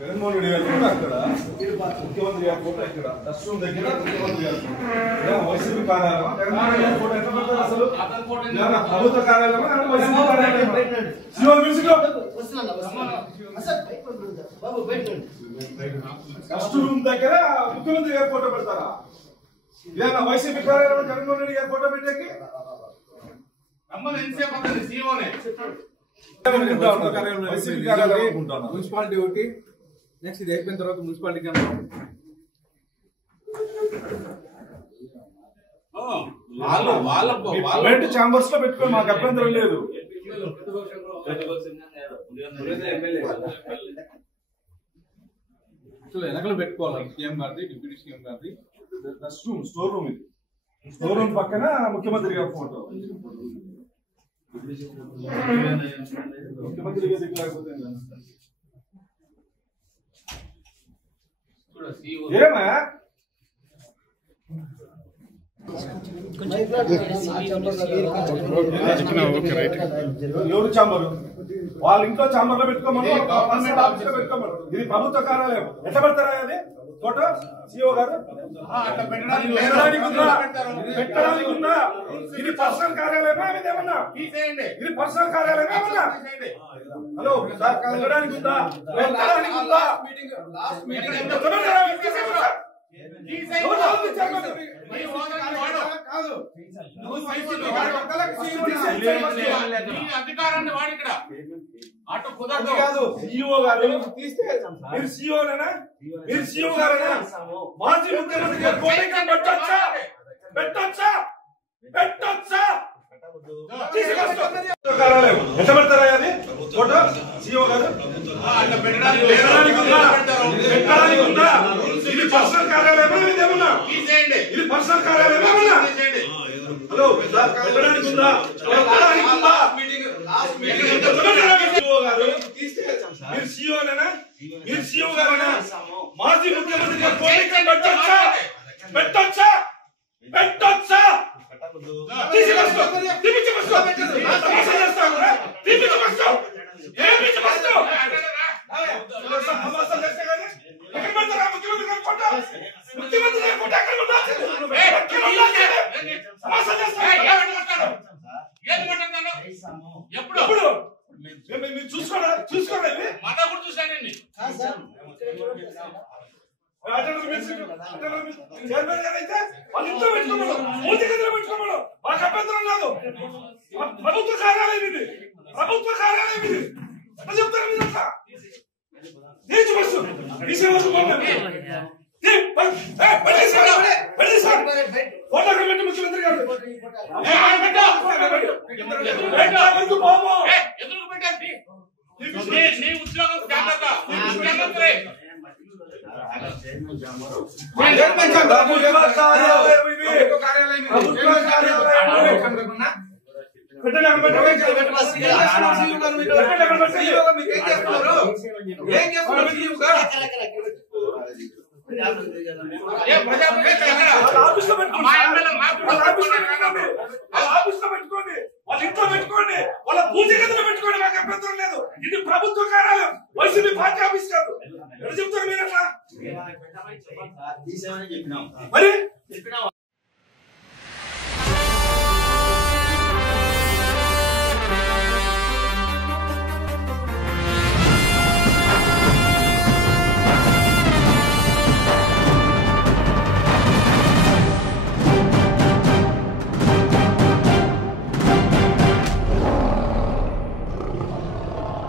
జగన్మోహన్ రెడ్డి గారు కూడా అక్కడ ముఖ్యమంత్రి గారి ఫోటో ఇక్కడ దర్శనం దగ్గర ముఖ్యమంత్రి గారు వైసీపీ కార్యాలయం జగన్మోహన్ రెడ్డి గారి ఫోటో ఎట్లా పెడతారు అసలు ప్రభుత్వ కార్యాలయం వైసీపీ కార్యాలయం ఫస్ట్ రూమ్ దగ్గర ముఖ్యమంత్రి గారి ఫోటో పెడతారా? ఇదేనా వైసీపీ కార్యాలయం జగన్మోహన్ రెడ్డి గారి ఫోటో పెట్టేకి? మున్సిపాలిటీ ఒకటి నెక్స్ట్ ఇది అయిపోయిన తర్వాత మున్సిపాలిటీ ఛాంబర్స్ లో పెట్టుకోండి, మాకు అభ్యంతరం లేదు. వెనకలు పెట్టుకోవాలి సీఎం గారిది, డిప్యూటీ సీఎం గారిది. ఫస్ట్ రూమ్ స్టోర్ రూమ్, ఇది స్టోర్ రూమ్ పక్కన ముఖ్యమంత్రి గారి ఫోటో. ముఖ్యమంత్రి గారి ఏమా ఎవరు చాంబరు? వాళ్ళ ఇంట్లో చాంబర్ లో పెట్టుకోమను, పెట్టుకోమను. ఇది ప్రభుత్వ కార్యాలయం, ఎట్లా పెడతారా అది ఫోటో? సిఓ గారు పెట్టడానికి ఉందా? ఇది పర్సనల్ కార్యాలయమా? ఏమన్నా ఇది పర్సనల్ కార్యాలయమా? ఏమన్నా హలో సార్, పెట్టడానికి ఉందా? పెట్టడానికి ఉందా? అధికారాన్ని వాడి ఇక్కడ అటు కుదరదు కాదు. సిఇఓ గారు తీస్తే మీరు సిఇఓనేనా? మీరు సిఇఓ గారేనా? మాజీ ముఖ్యమంత్రి గారు కోరిక పెట్టొచ్చా? పెట్టొచ్చా? పెట్టొచ్చా? కార్యాలయం ఎట్లా పెడతారా అది ఫోటో? సిఇఓ గారు పెట్టడానికి ఉందా? ఇది పర్సనల్ కార్యాలయమా? ఏమన్నా ఇది పర్సనల్ కార్యాలయమా? ఏమన్నా హలో పెట్టడానికి ఉందా? పెట్టడానికి ఉందా? మీరు సిఇఓనేనా? మీరు సిఇఓ గారేనా? మాజీ ముఖ్యమంత్రి గారు కోరిక పెట్టొచ్చా? పెట్టొచ్చా? పెట్టొచ్చా? చూసుకోండి మాకు అభ్యంతరం లేదు. ప్రభుత్వ కార్యాలయం ఇది, ప్రభుత్వ కార్యాలయం ఇది. ఎట్లా చెప్తారు మీరంతా? తీర్చి బస్సు ఫోటో పెట్టి ముఖ్యమంత్రి గారు పెట్టుకోండి, వాళ్ళ ఇంట్లో పెట్టుకోండి, వాళ్ళ పూజ గదిలో పెట్టుకోండి, మాకు అభ్యంతరం లేదు. ఇది ప్రభుత్వ కార్యాలయం, వైసీపీ పార్టీ ఆఫీస్ కాదు. ఎట్లా చెప్తారు మీరు? అట్లా మరి